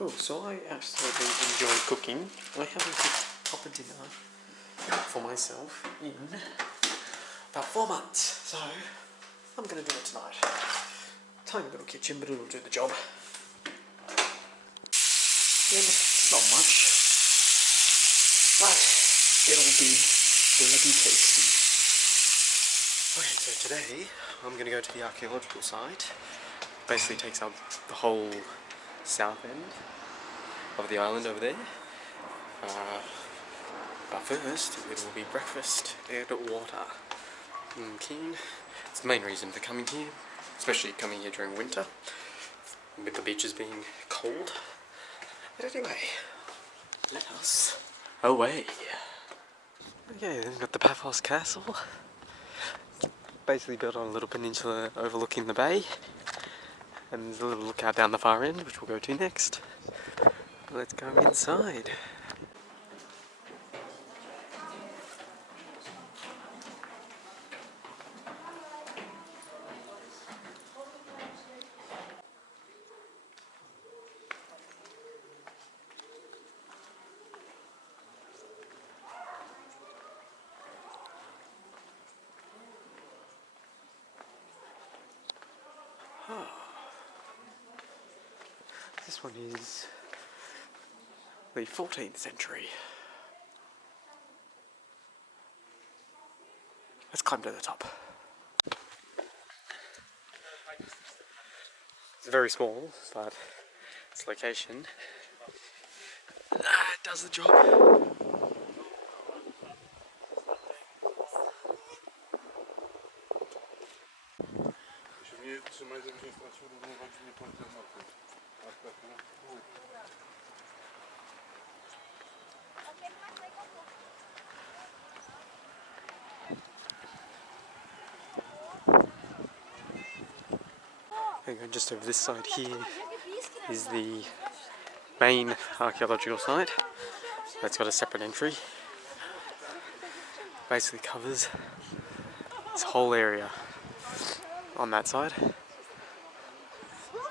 Oh, so I absolutely enjoy cooking. I haven't cooked proper dinner for myself in about 4 months, so I'm going to do it tonight. Tiny little kitchen, but it'll do the job. And not much, but it'll be bloody tasty. Okay, so today I'm going to go to the archaeological site. Basically takes up the whole south end of the island over there. But first, it will be breakfast and water. I'm keen. It's the main reason for coming here, especially coming here during winter, with the beaches being cold. But anyway, let us away. Okay, then we've got the Paphos castle. Basically built on a little peninsula overlooking the bay. And there's a little lookout down the far end, which we'll go to next. Let's go inside. This one is the 14th century. Let's climb to the top. It's very small, but its location it does the job. And just over this side here is the main archaeological site. That's got a separate entry. Basically covers this whole area on that side. So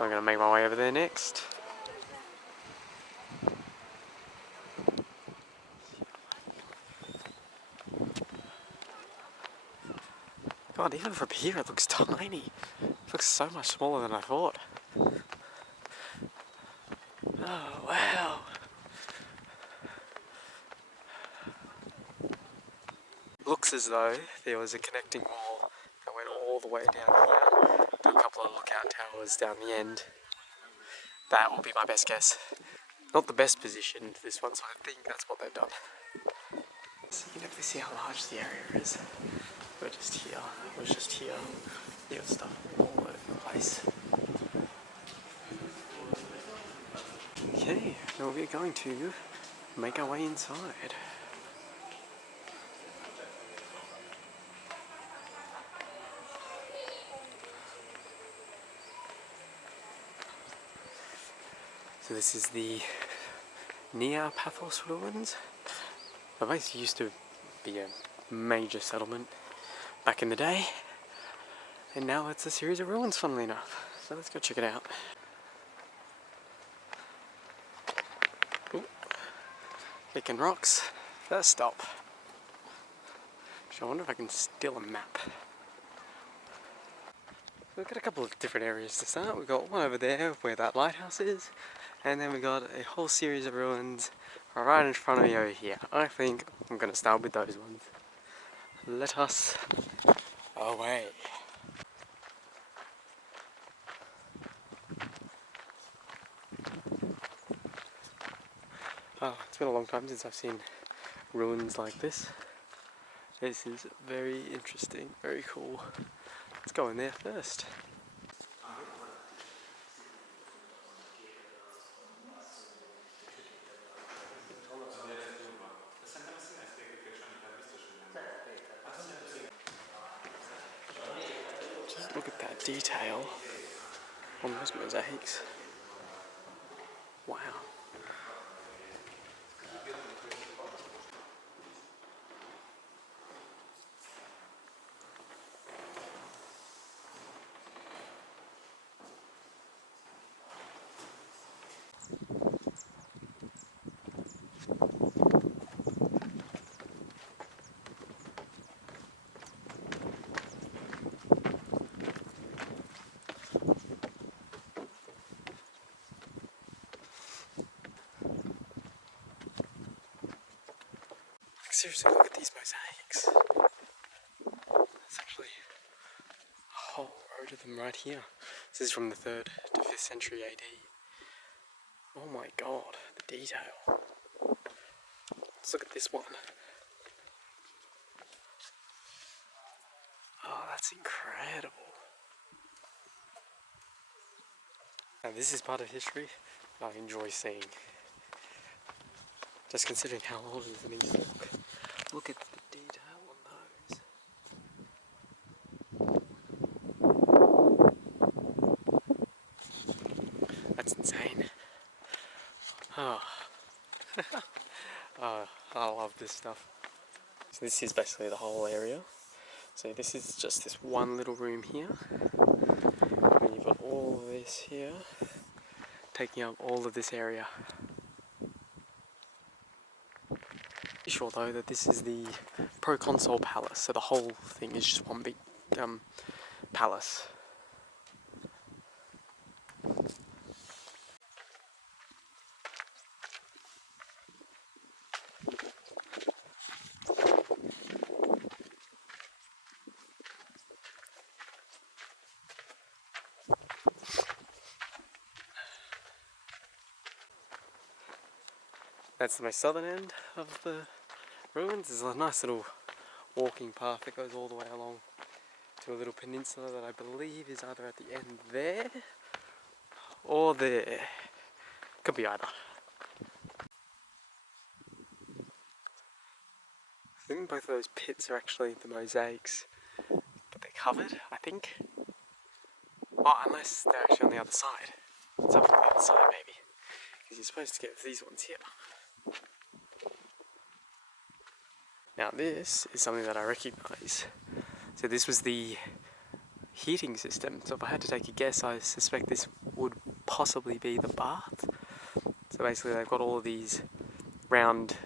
I'm going to make my way over there next. God, even from here it looks tiny. It looks so much smaller than I thought. Oh, wow. Looks as though there was a connecting wall that went all the way down here to a couple of lookout towers down the end. That will be my best guess. Not the best position for this one, so I think that's what they've done. So you can definitely see how large the area is. We're just here, we're just here. You got stuff all over the place. Okay, now we're going to make our way inside. So this is the near Paphos ruins. The place used to be a major settlement back in the day, and now it's a series of ruins, funnily enough. So let's go check it out. Ooh. Kicking rocks. First stop. I wonder if I can steal a map. We've got a couple of different areas to start. We've got one over there where that lighthouse is, and then we've got a whole series of ruins right in front of me over here. I think I'm going to start with those ones. Let us away. Oh, it's been a long time since I've seen ruins like this. This is very interesting, very cool. Let's go in there first. Just look at that detail on those mosaics. Wow. Seriously, look at these mosaics. There's actually a whole row of them right here. This is from the 3rd to 5th century AD. Oh my god, the detail. Let's look at this one. Oh, that's incredible. Now this is part of history that I enjoy seeing. Just considering how old it is, I mean, look at the detail on those. That's insane. Oh. Oh, I love this stuff. So this is basically the whole area. So this is just this one little room here. And you've got all of this here, taking up all of this area. Be sure though that this is the proconsul palace, so the whole thing is just one big palace. That's the most southern end of the ruins. There's a nice little walking path that goes all the way along to a little peninsula that I believe is either at the end there or there. Could be either. I think both of those pits are actually the mosaics, but they're covered, I think. Oh, unless they're actually on the other side. It's up on the other side maybe, because you're supposed to get these ones here. Now this is something that I recognise. So this was the heating system. So if I had to take a guess, I suspect this would possibly be the bath. So basically they've got all of these round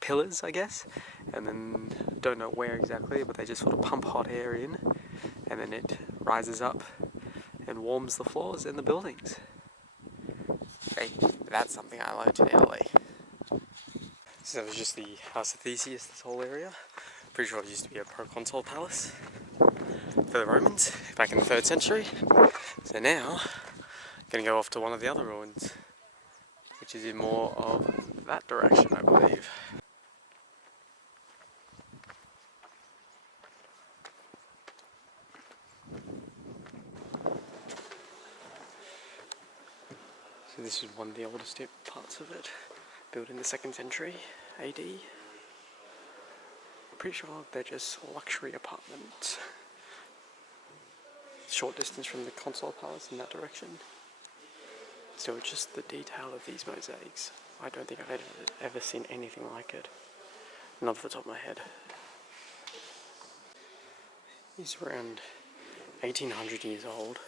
pillars, I guess, and then don't know where exactly, but they just sort of pump hot air in, and then it rises up and warms the floors in the buildings. Hey, that's something I learned in Italy. So that was just the House of Theseus, this whole area. Pretty sure it used to be a proconsul palace for the Romans back in the 3rd century. So now, I'm going to go off to one of the other ruins, which is in more of that direction, I believe. So this is one of the oldest parts of it, built in the 2nd century AD. I'm pretty sure they're just luxury apartments. Short distance from the consul palace in that direction. So just the detail of these mosaics, I don't think I've ever seen anything like it. Not off the top of my head. It's around 1800 years old,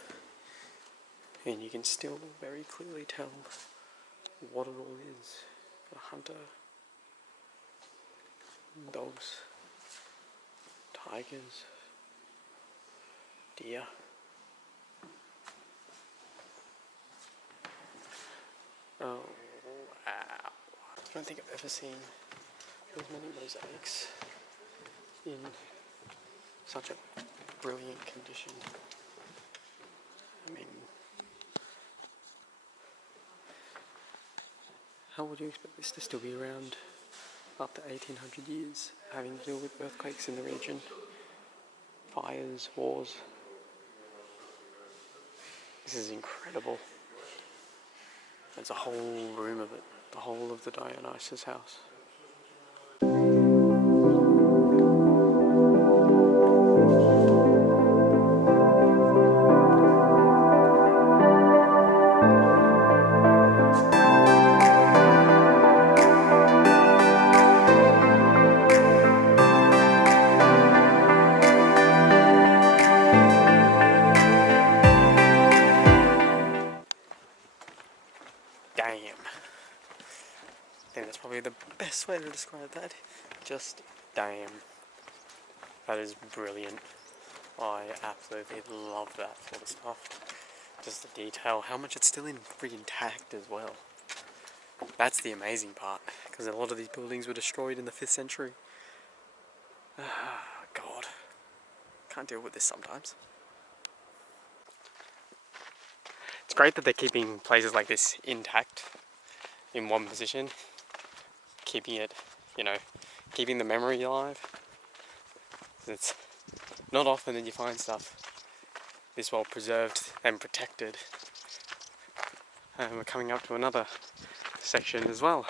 and you can still very clearly tell what it all is. A hunter, dogs, tigers, deer. Oh wow. I don't think I've ever seen as many mosaics in such a brilliant condition. I mean, how would you expect this to still be around after 1800 years, having to deal with earthquakes in the region, fires, wars? This is incredible. There's a whole room of it, the whole of the Dionysus house. Damn. I think that's probably the best way to describe that. Just damn. That is brilliant. I absolutely love that sort of stuff. Just the detail, how much it's still in freaking intact as well. That's the amazing part, because a lot of these buildings were destroyed in the 5th century. Ah, God. Can't deal with this sometimes. It's great that they're keeping places like this intact in one position, keeping it, you know, keeping the memory alive. It's not often that you find stuff this well preserved and protected. And we're coming up to another section as well.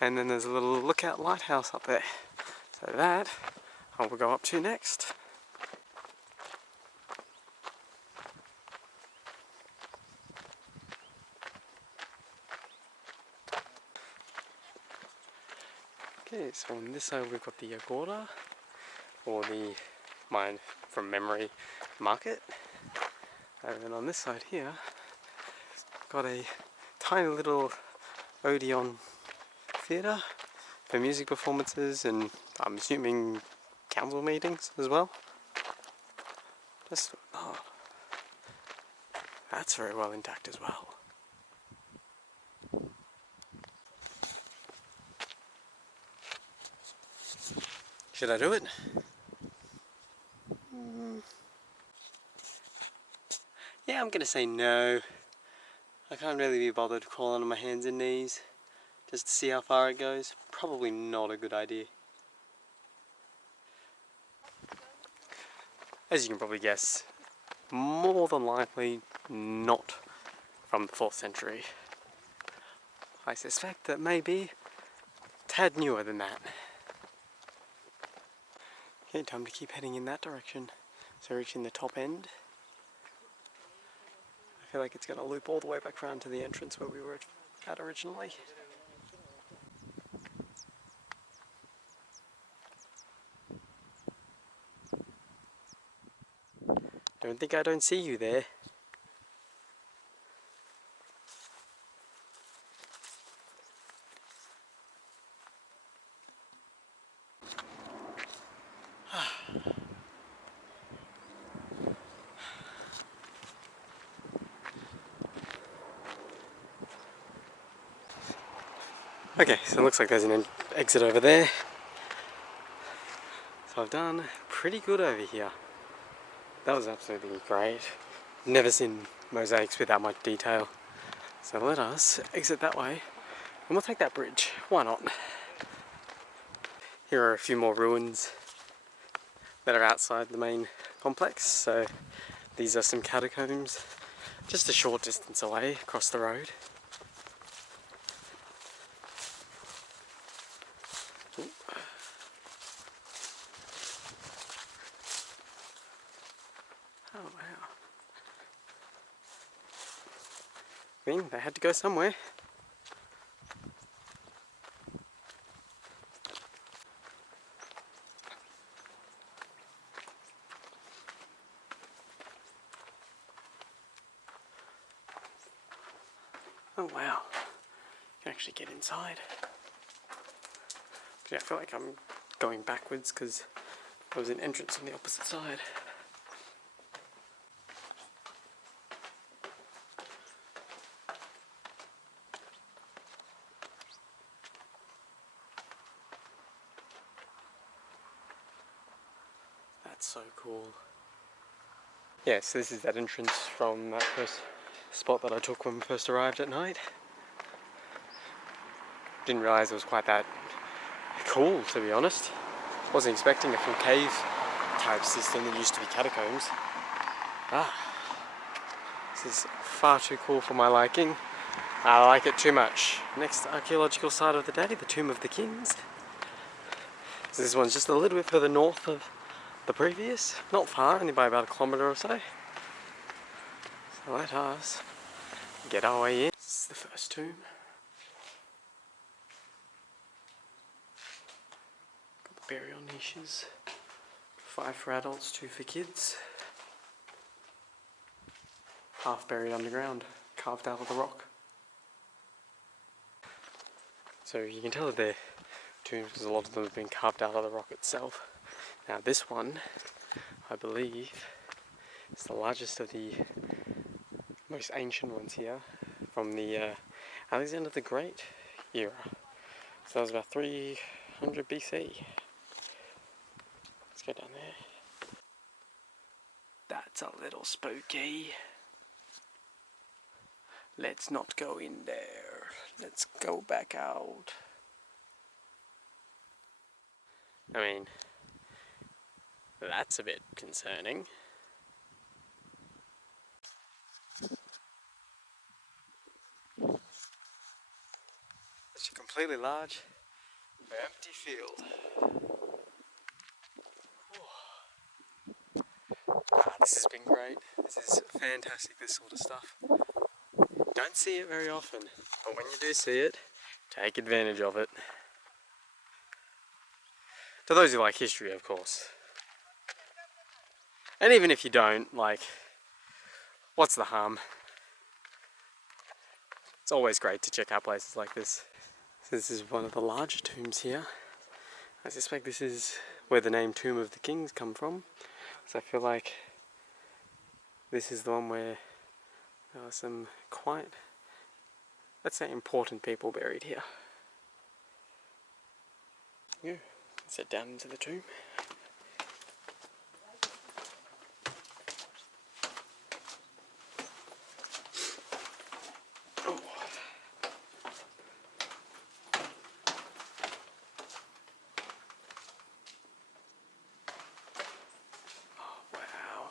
And then there's a little lookout lighthouse up there. So that I will go up to next. Okay, so on this side we've got the Agora, or the mine from memory market. And then on this side here, got a tiny little Odeon theatre for music performances and I'm assuming council meetings as well. Just, oh, that's very well intact as well. Should I do it? Yeah, I'm gonna say no. I can't really be bothered crawling on my hands and knees just to see how far it goes. Probably not a good idea. As you can probably guess, more than likely not from the 4th century. I suspect that maybe a tad newer than that. Okay, time to keep heading in that direction. So reaching the top end. I feel like it's going to loop all the way back around to the entrance where we were at originally. Don't think I don't see you there. Okay, so it looks like there's an exit over there. So I've done pretty good over here. That was absolutely great. Never seen mosaics with that much detail. So let us exit that way and we'll take that bridge. Why not? Here are a few more ruins that are outside the main complex. So these are some catacombs just a short distance away across the road. Ooh. Oh wow. I mean, they had to go somewhere. Oh wow, you can actually get inside. Yeah, I feel like I'm going backwards because there was an entrance on the opposite side. That's so cool. Yeah, so this is that entrance from that first spot that I took when we first arrived at night. Didn't realise it was quite that cool, to be honest. Wasn't expecting a full cave type system that used to be catacombs. This is far too cool for my liking. I like it too much. Next archaeological site of the day, the Tomb of the Kings. So this one's just a little bit further north of the previous. Not far, only by about a kilometre or so. So let us get our way in. This is the first tomb. Got the burial niches. 5 for adults, 2 for kids. Half buried underground, carved out of the rock. So you can tell that they're tombs because a lot of them have been carved out of the rock itself. Now this one, I believe, is the largest of the most ancient ones here, from the Alexander the Great era. So that was about 300 BC. Let's go down there. That's a little spooky. Let's not go in there. Let's go back out. I mean, that's a bit concerning. It's a completely large, empty field. This has been great. This is fantastic, this sort of stuff. Don't see it very often, but when you do see it, take advantage of it. To those who like history, of course. And even if you don't, like, what's the harm? It's always great to check out places like this. So this is one of the larger tombs here. I suspect this is where the name Tomb of the Kings come from. So I feel like this is the one where there are some quite, let's say, important people buried here. Yeah, sit down into the tomb. Oh. Wow.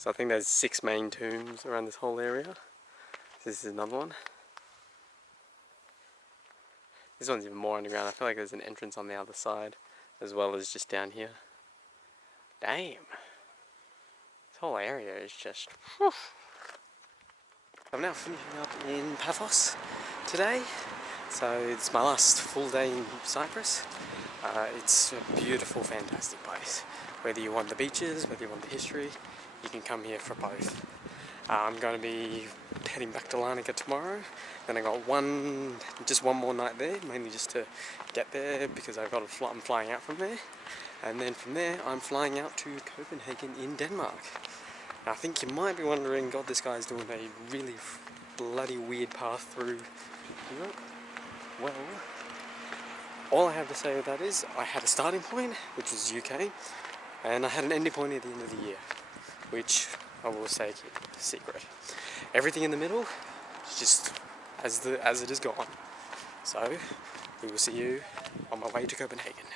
So I think there's 6 main tombs around this whole area. This is another one. This one's even more underground. I feel like there's an entrance on the other side, as well as just down here. Damn. This whole area is just... whew. I'm now finishing up in Paphos today. So it's my last full day in Cyprus. It's a beautiful, fantastic place. Whether you want the beaches, whether you want the history, you can come here for both. I'm going to be heading back to Larnaca tomorrow. Then I got just one more night there, mainly just to get there because I'm flying out from there. And then from there, I'm flying out to Copenhagen in Denmark. Now, I think you might be wondering, God, this guy's doing a really bloody weird path through Europe. Well, all I have to say with that is I had a starting point, which was UK, and I had an ending point at the end of the year, which I will say keep a secret. Everything in the middle is just as it is gone. So we will see you on my way to Copenhagen.